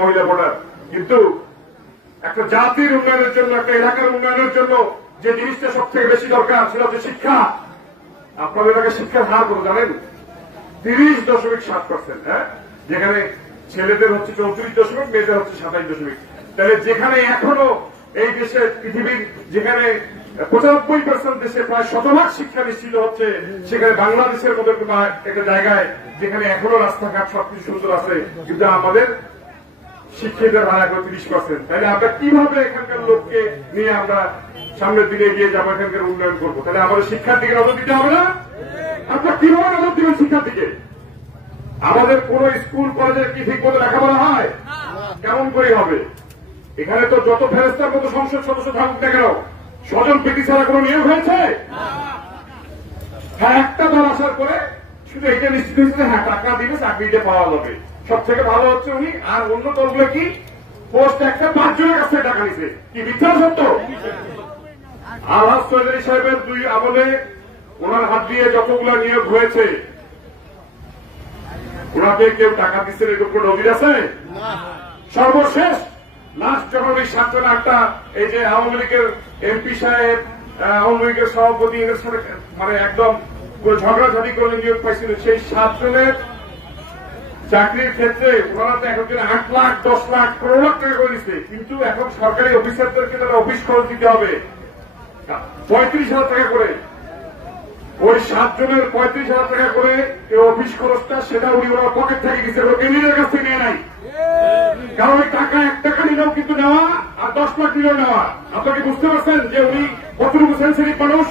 মহিলা ভোটার। কিন্তু একটা জাতির উন্নয়নের জন্য, একটা এলাকার উন্নয়নের জন্য যে জিনিসটা সব থেকে বেশি দরকার সেটা হচ্ছে শিক্ষা। আপনাদের এলাকায় শিক্ষার হার কত জানেন? 30.7%। হ্যাঁ, যেখানে ছেলেদের হচ্ছে 34%, মেয়েদের হচ্ছে 27%। তাহলে যেখানে এখনো এই দেশে পৃথিবীর যেখানে 95% দেশে প্রায় শতভাগ শিক্ষা নিশ্চিত হচ্ছে, সেখানে বাংলাদেশের মতো একটা জায়গায় যেখানে এখনো রাস্তাঘাট সবকিছু সুন্দর আছে, কিন্তু আমাদের শিক্ষিতের হার এখন 30%। তাহলে আমরা কিভাবে এখানকার লোককে নিয়ে আমরা সামনের দিকে এগিয়ে যাবো, এখানকার উন্নয়ন করবো? তাহলে আমাদের শিক্ষার দিকে নজর দিতে হবে না? আপনার কিভাবে নজর দিবেন শিক্ষার দিকে? আমাদের কোন স্কুল কলেজে কি ঠিক মতো লেখাপড়া হয়? কেমন করে হবে? এখানে তো যত ফেরেস্তার মতো সংসদ সদস্য থাকুক না কেন, স্বজন প্রীতি ছাড়া কোন নিয়োগ হয়েছে? হ্যাঁ, একটা দল আসার পরে শুধু এটা নিশ্চিত হচ্ছে হ্যাঁ টাকা দিলে চাকরিটা পাওয়া যাবে। সব থেকে ভালো হচ্ছে উনি, আর অন্য দলগুলো কি পোস্ট একটা 5 জনের কাছে টাকা নিছে, কি মিথ্যা সত্য? আলহাজ চৌধুরী সাহেবের 2 আমলে ওনার হাত দিয়ে যতগুলো নিয়োগ হয়েছে, ওনাকে কেউ টাকা দিচ্ছে এরকম কোন নজির আছে? সর্বশেষ লাস্ট যখন এই 7 জন 8টা এই যে আওয়ামী লীগের এমপি সাহেব, আওয়ামী লীগের সভাপতি, এদের সাথে মানে একদম ঝগড়াঝাড়ি করে নিয়োগ পাইছিল, সেই 7 জনের চাকরির ক্ষেত্রে ওনারা তো এখন 8 লাখ 10 লাখ 15 লাখ টাকা করে দিচ্ছে, কিন্তু এখন সরকারি অফিসারদেরকে তারা অফিস খরচ দিতে হবে 35,000 টাকা করে। ওই 7 জনের 35,000 টাকা করে অফিস খরচটা, সেটা উনি ওরা পকেট থেকে দিচ্ছে, কেন্দ্রের কাছ থেকে নিয়ে নাই। কারণ ওই টাকা 1 টাকা নিলেও কিন্তু নেওয়া, আর 10 লাখ নিলেও নেওয়া। আপনাকে বুঝতে পারছেন যে উনি কতটুকু সেন্সিটিভ মানুষ?